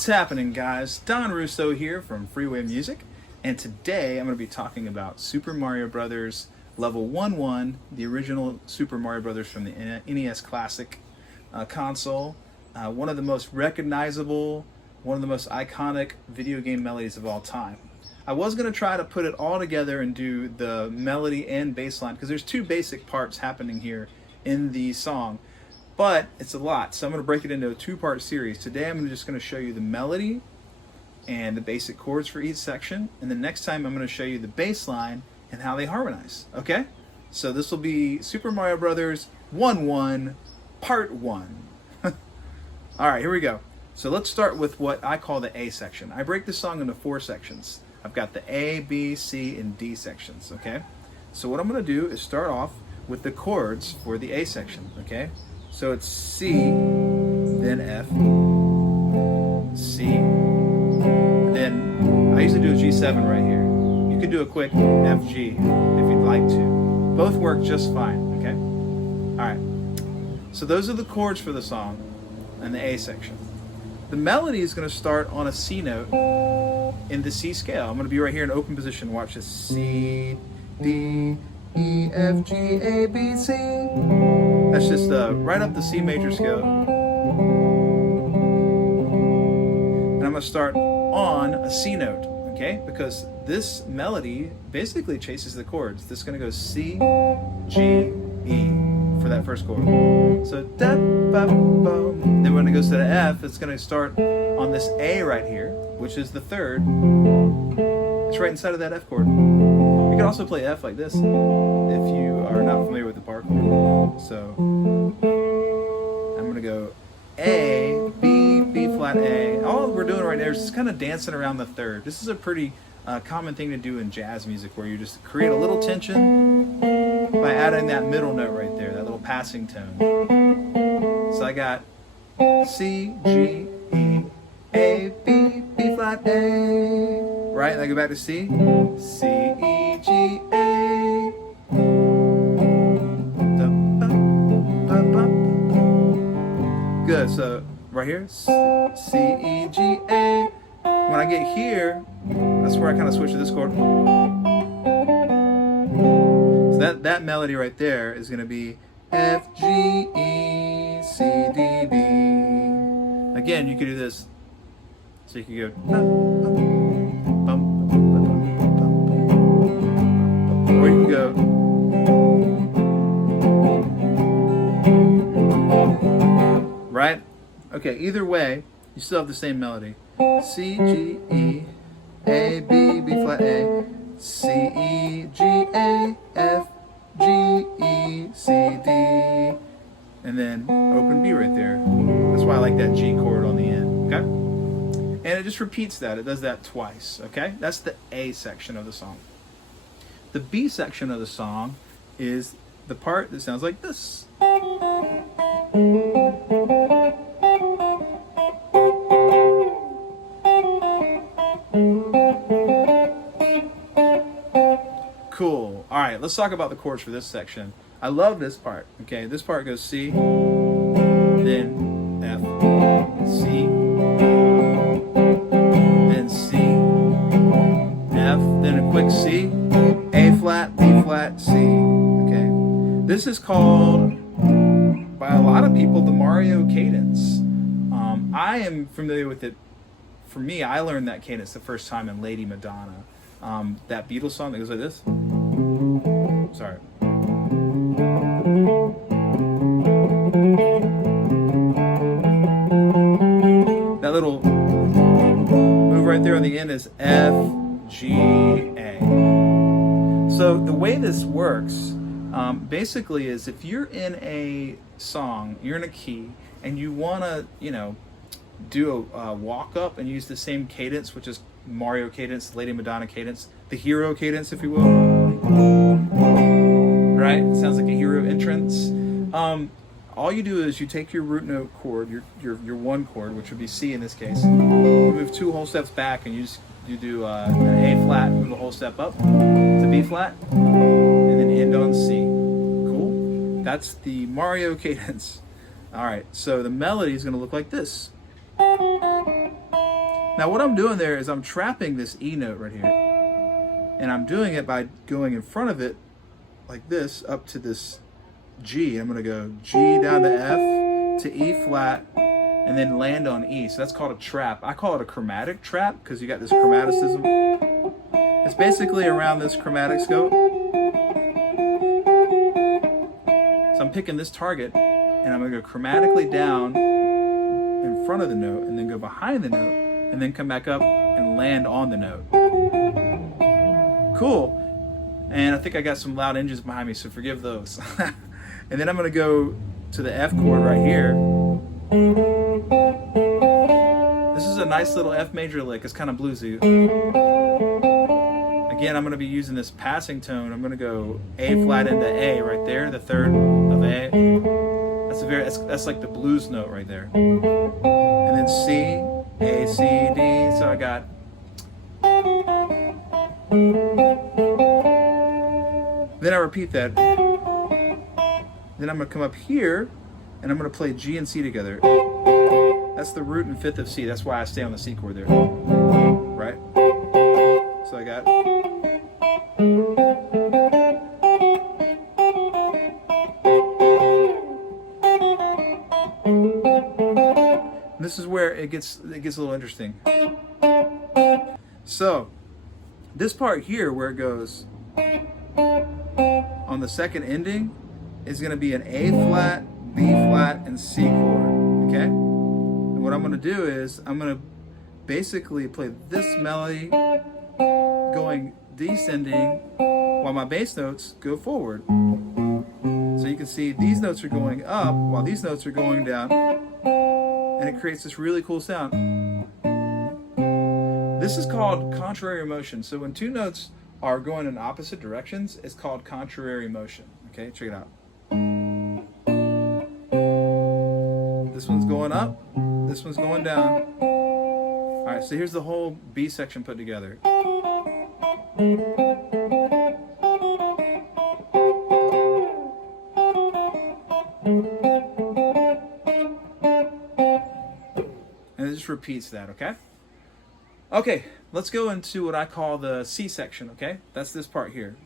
What's happening, guys? Don Russo here from Freeway Music, and today I'm going to be talking about Super Mario Brothers Level 1-1, the original Super Mario Brothers from the NES Classic console. One of the most recognizable, one of the most iconic video game melodies of all time. I was going to try to put it all together and do the melody and bass line, because there's two basic parts happening here in the song. But it's a lot, so I'm going to break it into a two-part series. Today I'm just going to show you the melody and the basic chords for each section, and the next time I'm going to show you the bass line and how they harmonize. Okay? So this will be Super Mario Brothers 1-1 Part 1. Alright, here we go. So let's start with what I call the A section. I break the song into 4 sections. I've got the A, B, C, and D sections. Okay? So what I'm going to do is start off with the chords for the A section. Okay? So it's C, then F, C, then I usually do a G7 right here. You could do a quick F, G if you'd like to. Both work just fine, okay? Alright, so those are the chords for the song and the A section. The melody is going to start on a C note in the C scale. I'm going to be right here in open position. Watch this. C, D, E, F, G, A, B, C. That's just right up the C major scale. And I'm going to start on a C note, okay? Because this melody basically chases the chords. This is going to go C, G, E for that first chord. So da, ba, ba. Then when it goes to the F, it's going to start on this A right here, which is the third. It's right inside of that F chord. You can also play F like this if you are not familiar with the bar chord. So I'm going to go A, B, B flat, A. All we're doing right there is just kind of dancing around the third. This is a pretty common thing to do in jazz music, where you just create a little tension by adding that middle note right there, that little passing tone. So I got C, G, E, A, B, B flat, A. Right, and I go back to C, C, E, G, A. Good, so right here, C, E, G, A. When I get here, that's where I kind of switch to this chord. So that melody right there is going to be F, G, E, C, D, B. Again, you could do this. So you could go. Or you can go. Right? Okay, either way, you still have the same melody. C, G, E, A, B, B flat, A, C, E, G, A, F, G, E, C, D, and then open B right there. That's why I like that G chord on the end, okay? And it just repeats that. It does that twice, okay? That's the A section of the song. The B section of the song is the part that sounds like this. Cool. All right, let's talk about the chords for this section. I love this part. Okay, this part goes C, then F, C, then C, F, then a quick C, A flat, B flat, C. Okay, this is called by a lot of people the Mario cadence. I am familiar with it. For me, I learned that cadence the first time in Lady Madonna. That Beatles song that goes like this. Sorry. That little move right there on the end is F, G, A. So the way this works basically is, if you're in a song, you're in a key, and you want to, do a walk up and use the same cadence, which is Mario cadence, Lady Madonna cadence, the hero cadence, if you will. Right? It sounds like a hero entrance. All you do is you take your root note chord, your one chord, which would be C in this case. You move 2 whole steps back, and you do an A flat, move a whole step up to B flat, and then end on C. Cool? That's the Mario cadence. All right, so the melody is going to look like this. Now what I'm doing there is I'm trapping this E note right here. And I'm doing it by going in front of it like this up to this G. I'm gonna go G down to F to E flat and then land on E. So that's called a trap. I call it a chromatic trap because you got this chromaticism. It's basically around this chromatic scope. So I'm picking this target and I'm gonna go chromatically down in front of the note and then go behind the note and then come back up and land on the note. Cool. And I think I got some loud engines behind me, so forgive those. And then I'm going to go to the F chord right here. This is a nice little F major lick. It's kind of bluesy. Again, I'm going to be using this passing tone. I'm going to go A flat into A right there, the third of A. That's like the blues note right there. And then C, A, C, D. So I got. Then I repeat that. Then I'm going to come up here and I'm going to play G and C together. That's the root and fifth of C. That's why I stay on the C chord there. Right? So I got. And this is where it gets a little interesting. So this part here where it goes on the second ending is going to be an A flat, B flat, and C chord, okay? And what I'm going to do is I'm going to basically play this melody going descending while my bass notes go forward. So you can see these notes are going up while these notes are going down, and it creates this really cool sound. This is called contrary motion. So when two notes are going in opposite directions, it's called contrary motion. Okay, check it out. This one's going up, this one's going down. All right, so here's the whole B section put together. And it just repeats that, okay? Okay, let's go into what I call the C section, okay? That's this part here.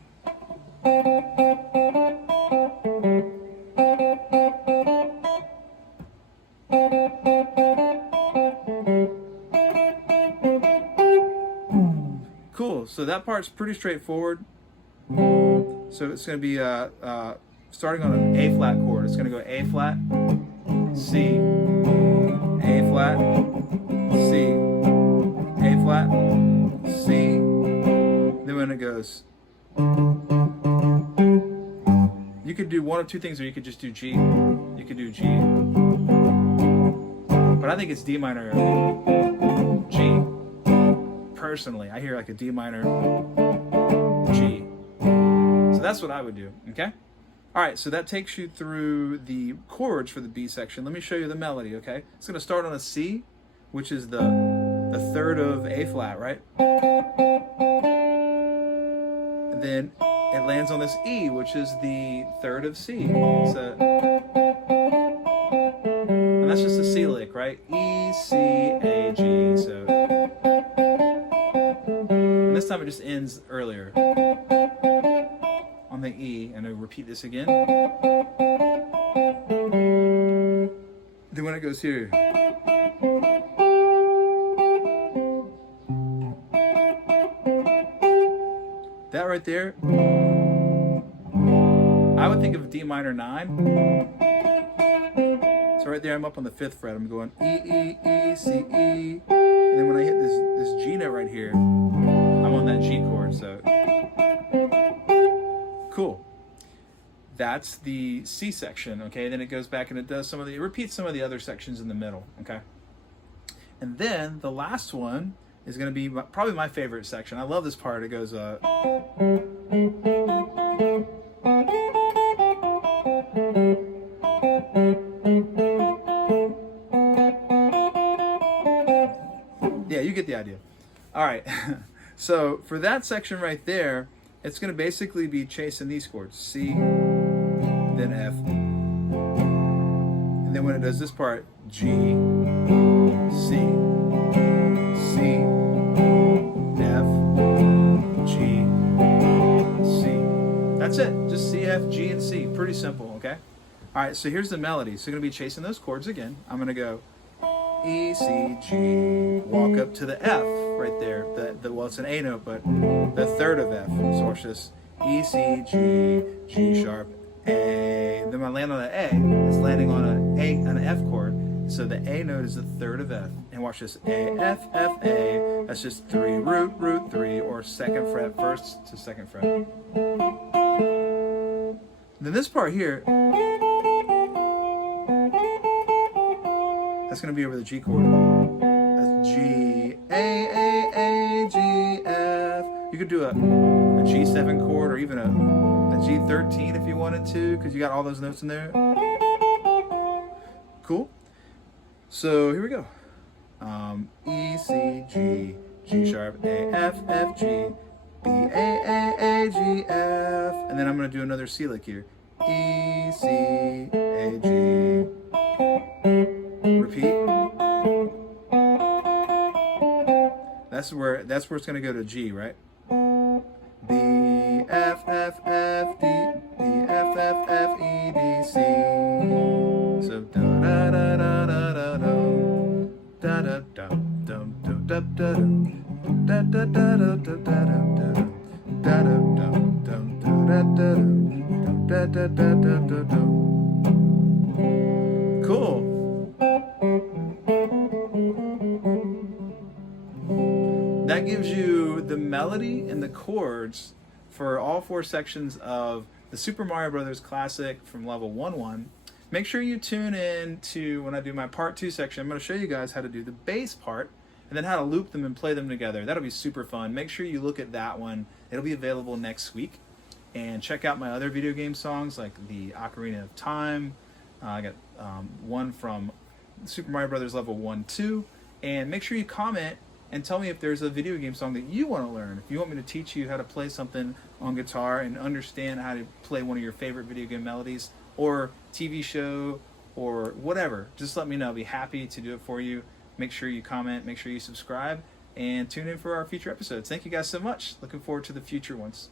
Cool, so that part's pretty straightforward. So it's going to be starting on an A flat chord. It's going to go A flat, C, A flat, C, A flat, C. Then when it goes, you could do one of two things, or you could just do G. You could do G. But I think it's D minor, G. Personally, I hear like a D minor, G. So that's what I would do, okay? All right, so that takes you through the chords for the B section. Let me show you the melody, okay? It's gonna start on a C, which is the third of A flat, right? And then it lands on this E, which is the third of C. So, and that's just a C lick, right? E, C, A, G. So, and this time it just ends earlier on the E, and I'll repeat this again. Then when it goes here, that right there, I would think of D minor 9. So right there, I'm up on the 5th fret. I'm going E, E, E, C, E. And then when I hit this G note right here, I'm on that G chord. So cool. That's the C section, okay? Then it goes back and it repeats some of the other sections in the middle, okay? And then the last one is going to be probably my favorite section. I love this part. It goes, yeah, you get the idea. All right. So for that section right there, it's going to basically be chasing these chords, C, then F, and then when it does this part, G, C, C, That's it. Just C, F, G, and C. Pretty simple, okay? All right, so here's the melody. So you're going to be chasing those chords again. I'm going to go E, C, G, walk up to the F right there. Well, it's an A note, but the third of F. So watch this. E, C, G, G sharp, A. Then I land on an A. It's landing on an F chord. So the A note is the third of F. And watch this. A, F, F, A. That's just 3, root 3, or second fret, first to second fret. Then this part here, that's going to be over the G chord. That's G, A, G, F. You could do a G7 chord or even a G13 if you wanted to, because you got all those notes in there. Cool. So here we go. E, C, G, G sharp, A, F, F, G, B, A, G, F. And then I'm going to do another C lick here. E, C, A, G. Repeat. That's where it's going to go to G, right? B, F, F, F, D, B, F, F, F, E, D, C. So da da da da da da da da da da da da da da da da. Cool. That gives you the melody and the chords for all 4 sections of the Super Mario Brothers Classic from level 1-1. Make sure you tune in to when I do my part 2 section. I'm going to show you guys how to do the bass part and then how to loop them and play them together. That'll be super fun. Make sure you look at that one. It'll be available next week. And check out my other video game songs like the Ocarina of Time. I got one from Super Mario Brothers level 1-2. And make sure you comment and tell me if there's a video game song that you want to learn. If you want me to teach you how to play something on guitar and understand how to play one of your favorite video game melodies or TV show or whatever, just let me know. I'll be happy to do it for you. Make sure you comment, make sure you subscribe, and tune in for our future episodes. Thank you guys so much. Looking forward to the future ones.